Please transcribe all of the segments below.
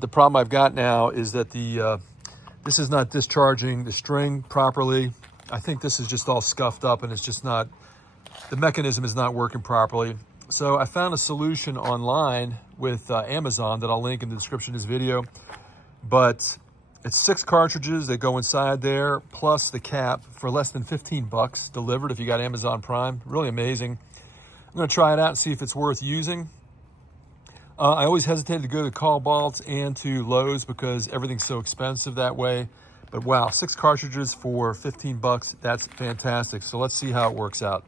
The problem I've got now is that this is not discharging the string properly. I think this is just all scuffed up and it's just not, the mechanism is not working properly. So I found a solution online with Amazon that I'll link in the description of this video. But it's 6 cartridges that go inside there, plus the cap for less than 15 bucks delivered if you got Amazon Prime. Really amazing. I'm gonna try it out and see if it's worth using. I always hesitated to go to Kobalt and to Lowe's because everything's so expensive that way. But wow, 6 cartridges for 15 bucks, that's fantastic. So let's see how it works out.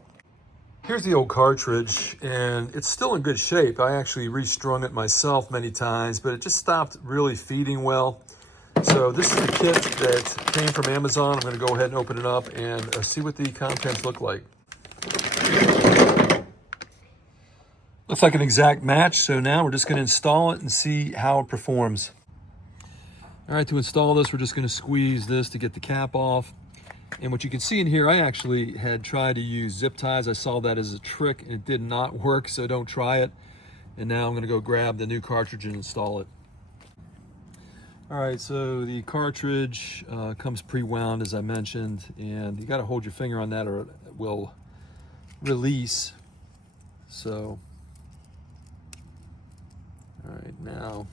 Here's the old cartridge, and it's still in good shape. I actually restrung it myself many times, but it just stopped really feeding well. So this is the kit that came from Amazon. I'm gonna go ahead and open it up and see what the contents look like. Looks like an exact match, so now we're just gonna install it and see how it performs. All right, to install this, we're just gonna squeeze this to get the cap off. And what you can see in here, I actually had tried to use zip ties. I saw that as a trick and it did not work, so don't try it. And now I'm gonna go grab the new cartridge and install it. All right, so the cartridge comes pre-wound, as I mentioned, and you gotta hold your finger on that or it will release. So, all right, now,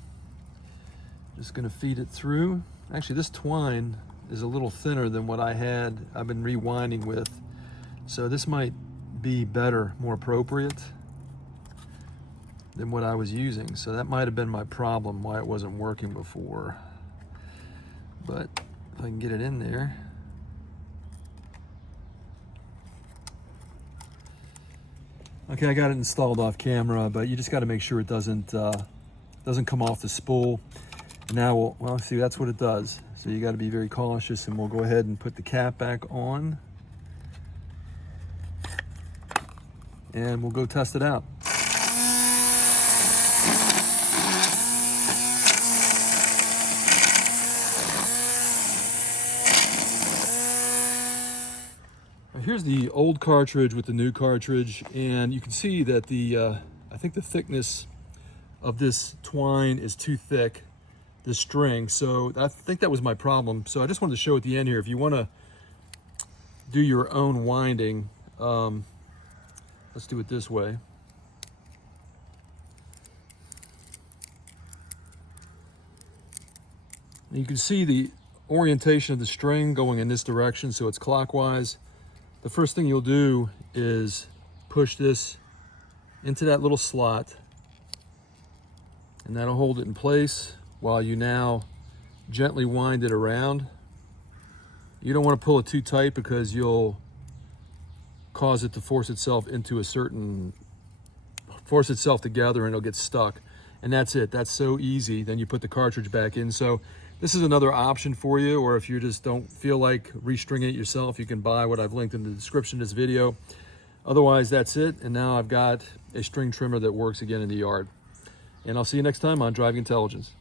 just gonna feed it through. Actually, this twine is a little thinner than what I've been rewinding with. So this might be better, more appropriate than what I was using. So that might have been my problem, why it wasn't working before. But if I can get it in there. Okay, I got it installed off camera, but you just got to make sure it doesn't come off the spool. Now, well, see, that's what it does. So you got to be very cautious, and we'll go ahead and put the cap back on. And we'll go test it out. Here's the old cartridge with the new cartridge, and you can see that I think the thickness of this twine is too thick, the string. So I think that was my problem. So I just wanted to show at the end here, if you want to do your own winding, let's do it this way. And you can see the orientation of the string going in this direction, so it's clockwise. The first thing you'll do is push this into that little slot, and that'll hold it in place while you now gently wind it around. You don't want to pull it too tight because you'll cause it to force itself together and it'll get stuck. And that's it. That's so easy. Then you put the cartridge back in. So this is another option for you, or if you just don't feel like restringing it yourself, you can buy what I've linked in the description of this video. Otherwise, that's it. And now I've got a string trimmer that works again in the yard. And I'll see you next time on Driving Intelligence.